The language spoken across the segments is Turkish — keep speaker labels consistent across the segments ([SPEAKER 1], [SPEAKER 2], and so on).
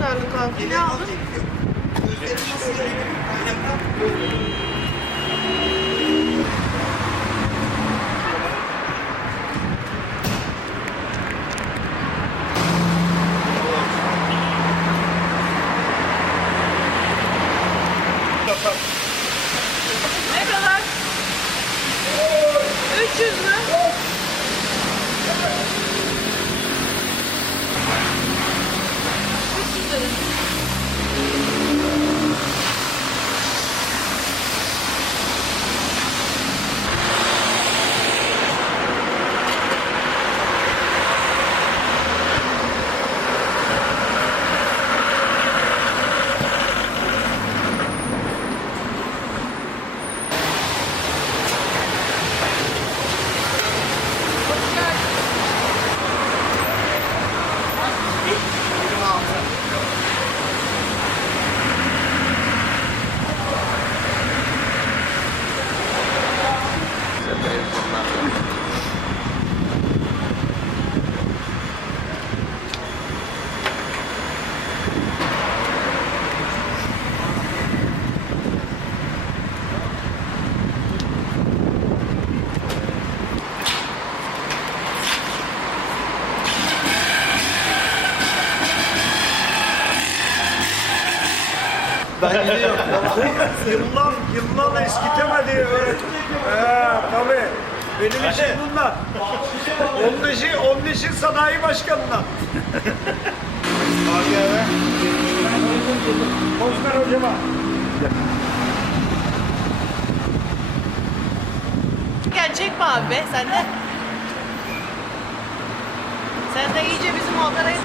[SPEAKER 1] darlık kalktı. Ne aldın?
[SPEAKER 2] Gözlerim nasıl yanıyor? Kaynaktan. Ben gidiyorum.
[SPEAKER 3] Yıllar, yıllar eskitemedi. Ee, tabii. Benim işim bunlar. Onun işi, onun işi sanayi başkanından. Abi eve. Bozmer hocama.
[SPEAKER 1] Gel çekme abi be sen de. Sen de iyice bizim operayı...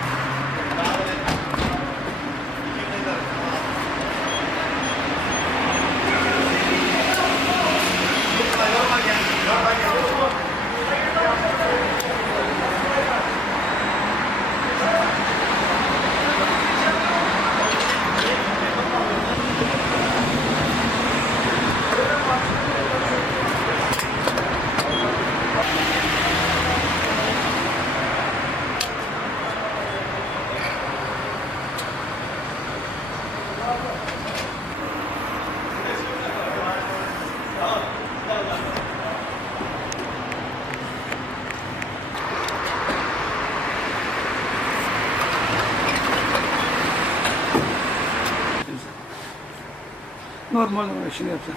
[SPEAKER 4] Normal olarak işini yapsın.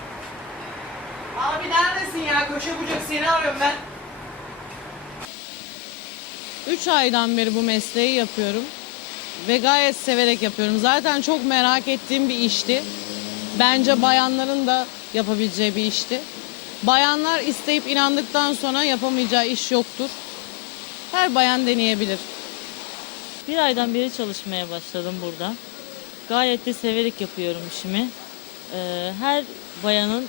[SPEAKER 1] Abi neredesin ya? Köşe bucak seni arıyorum ben.
[SPEAKER 5] 3 aydan beri bu mesleği yapıyorum ve gayet severek yapıyorum. Zaten çok merak ettiğim bir işti. Bence bayanların da yapabileceği bir işti. Bayanlar isteyip inandıktan sonra yapamayacağı iş yoktur. Her bayan deneyebilir.
[SPEAKER 6] Bir aydan beri çalışmaya başladım burada. Gayet de severek yapıyorum işimi. Ee, her bayanın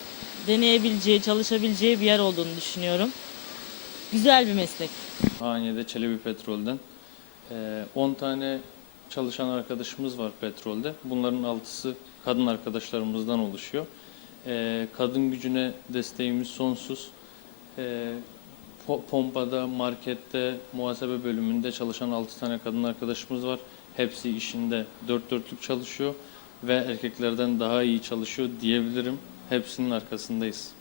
[SPEAKER 6] deneyebileceği, çalışabileceği bir yer olduğunu düşünüyorum. Güzel bir meslek.
[SPEAKER 7] Haniye'de Çelebi Petrol'den. Ee, 10 tane çalışan arkadaşımız var petrolde. Bunların altısı kadın arkadaşlarımızdan oluşuyor. Ee, kadın gücüne desteğimiz sonsuz. Po- pompada, markette, muhasebe bölümünde çalışan 6 tane kadın arkadaşımız var. Hepsi işinde dört dörtlük çalışıyor ve erkeklerden daha iyi çalışıyor diyebilirim. Hepsinin arkasındayız.